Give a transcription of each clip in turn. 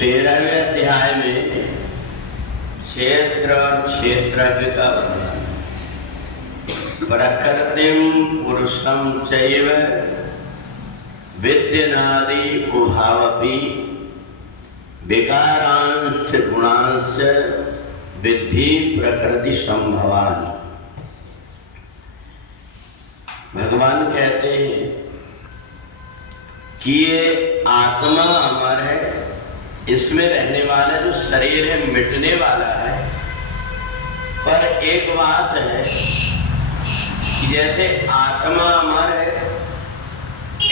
13वें अध्याय में क्षेत्र और क्षेत्रज्ञ का वर्णन। प्रकृतिम पुरुषम चैव विद्यनादि उभावपि विकारांश गुणांश विद्धि प्रकृति संभवान। भगवान कहते हैं कि ये आत्मा अमर है, इसमें रहने वाला जो शरीर है मिटने वाला है। पर एक बात है कि जैसे आत्मा अमर है,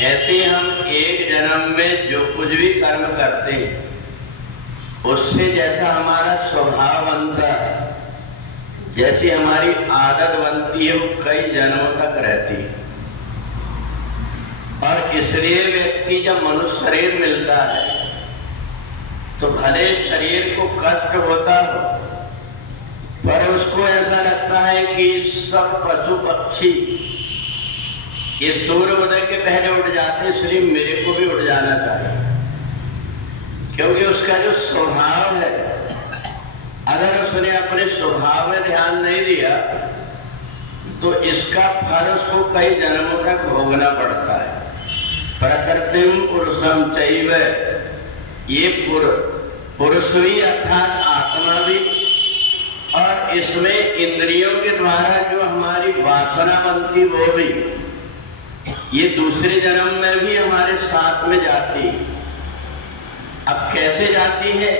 ऐसे हम एक जन्म में जो कुछ भी कर्म करते हैं उससे जैसा हमारा स्वभाव बनता है, जैसी हमारी आदत बनती है, वो कई जन्मों तक रहती है। और इसलिए व्यक्ति जब मनुष्य शरीर मिलता है तो भले शरीर को कष्ट होता हो, पर उसको ऐसा लगता है कि सब पशु पक्षी ये सूर्योदय के पहले उठ जाते, इसलिए मेरे को भी उठ जाना चाहिए। क्योंकि उसका जो स्वभाव है, अगर उसने अपने स्वभाव में ध्यान नहीं दिया तो इसका फल उसको कई जन्मों तक भोगना पड़ता है। प्रकृतिम पुरुषम चैव, ये पुरुष भी अर्थात आत्मा भी, और इसमें इंद्रियों के द्वारा जो हमारी वासना बनती वो भी, ये दूसरे जन्म में भी हमारे साथ में जाती। अब कैसे जाती है?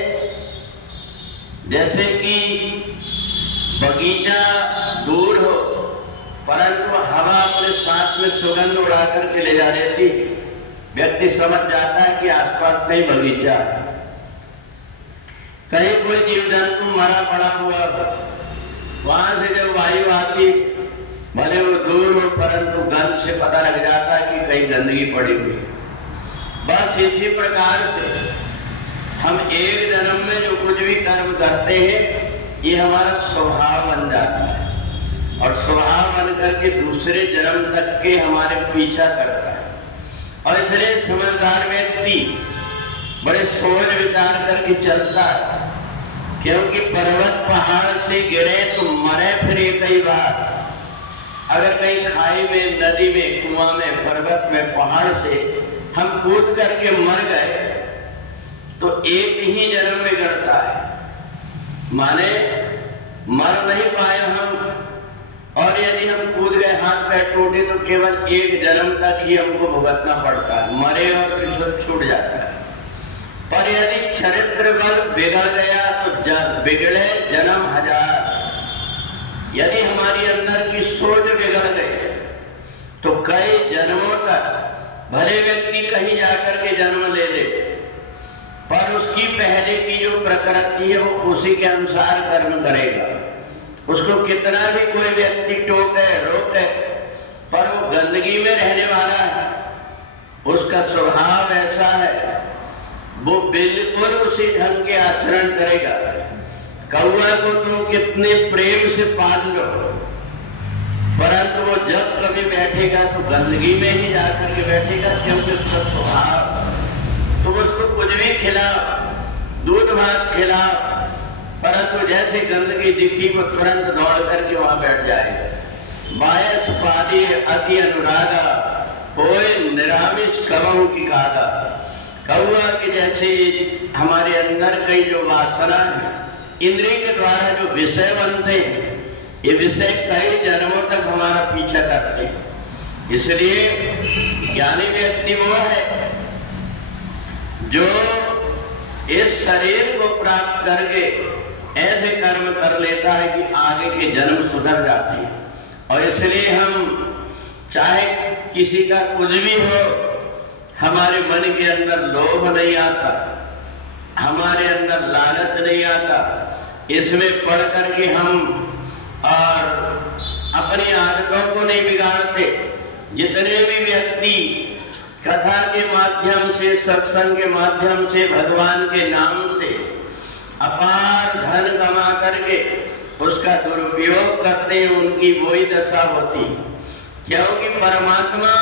जैसे कि बगीचा दूर हो परंतु हवा अपने साथ में सुगंध उड़ा करके ले जा देती है, व्यक्ति समझ जाता है कि आसपास कहीं बगीचा है। कहीं कोई जीव जंतु मरा पड़ा हुआ, वहां से जब वायु आती, भले वो दूर हो परंतु गंध से पता लग जाता है कि कहीं गंदगी पड़ी हुई। बस इसी प्रकार से हम एक जन्म में जो कुछ भी कर्म करते हैं ये हमारा स्वभाव बन जाता है, और स्वभाव बन करके दूसरे जन्म तक के हमारे पीछा करता है। और इसलिए समझदार व्यक्ति बड़े सोच विचार करके चलता है, क्योंकि पर्वत पहाड़ से गिरे तो मरे फिर कई बार। अगर कहीं खाई में, नदी में, कुआं में, पर्वत में, पहाड़ से हम कूद करके मर गए तो एक ही जन्म में गड़ता है, माने मर नहीं पाए हम। और यदि हम कूद गए, हाथ पैर टूटे, तो केवल एक जन्म तक ही हमको भुगतना पड़ता है, मरे और फिर छूट जाता है। पर यदि चरित्र बल बिगड़ गया तो बिगड़े जन्म हजार। यदि हमारी अंदर की सोच बिगड़ गई तो कई जन्मों तक भले व्यक्ति कहीं जाकर के जन्म ले ले, पर उसकी पहले की जो प्रकृति है वो उसी के अनुसार कर्म करेगा। उसको कितना भी कोई व्यक्ति टोके रोके, पर वो गंदगी में रहने वाला है, उसका स्वभाव ऐसा है, वो बिल्कुल उसी ढंग के आचरण करेगा। कौआ को तुम कितने प्रेम से पाल लो, परंतु वो जब कभी बैठेगा तो गंदगी में ही जाकर के बैठेगा, क्योंकि उसका स्वभाव। तुम उसको कुछ भी खिलाओ, दूध भात खिलाओ, परंतु जैसे गंदगी दिखी वो तुरंत दौड़ करके वहां बैठ जाएगा। बायस पादी अति अनुरागा, कोई निरामिष कवों की कागा। कौआ की जैसे हमारे अंदर कई जो वासना है, इंद्रिय के द्वारा जो विषय बनते हैं, ये विषय कई जन्मों तक हमारा पीछा करते हैं। इसलिए ज्ञानी व्यक्ति वो है जो इस शरीर को प्राप्त करके ऐसे कर्म कर लेता है कि आगे के जन्म सुधर जाते हैं। और इसलिए हम चाहे किसी का कुछ भी हो, हमारे मन के अंदर लोभ नहीं आता, हमारे अंदर लालच नहीं आता। इसमें पढ़ करके हम और अपनी आदतों को नहीं बिगाड़ते। जितने भी व्यक्ति कथा के माध्यम से, सत्संग के माध्यम से, भगवान के नाम से अपार धन कमा करके उसका दुरुपयोग करते हैं, उनकी वही दशा होती। क्योंकि परमात्मा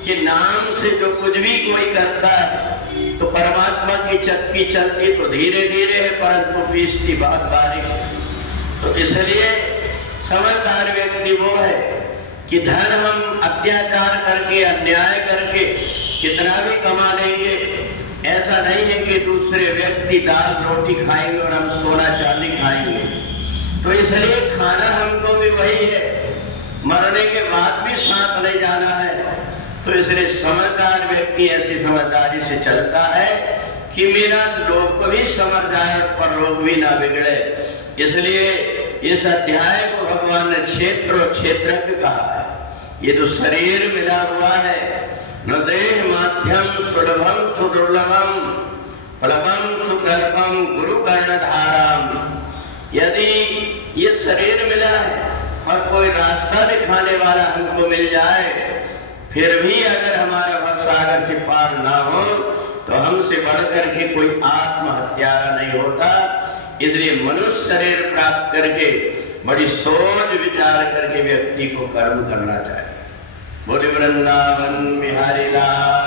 के नाम से जो कुछ भी कोई करता है तो परमात्मा की चक्की चलती तो धीरे धीरे है, परंतु पीसती बहुत बारीक है। तो इसलिए समझदार व्यक्ति वो है कि धन हम अत्याचार करके, अन्याय करके कितना भी कमा लेंगे, ऐसा नहीं है कि दूसरे व्यक्ति दाल रोटी खाएंगे और हम सोना चांदी खाएंगे। तो इसलिए खाना हमको भी वही है, मरने के बाद भी साथ ले जाना है। तो इसलिए समझदार व्यक्ति ऐसी समझदारी से चलता है कि मेरा लोक भी समझ जाए और परलोक भी ना बिगड़े। इसलिए इस अध्याय को भगवान ने क्षेत्रज्ञ कहा है। ये जो शरीर मिला हुआ है, न देह माध्यम सुलभम सुदुर्लभम प्लवम सुकल्पम गुरु कर्णधारम। यदि ये शरीर मिला है और कोई रास्ता दिखाने वाला हमको मिल जाए, फिर भी अगर हमारा भवसागर से पार ना हो तो हमसे बढ़कर के कोई आत्महत्यारा नहीं होता। इसलिए मनुष्य शरीर प्राप्त करके बड़ी सोच विचार करके व्यक्ति को कर्म करना चाहिए। बोले वृंदावन बिहारी लाल।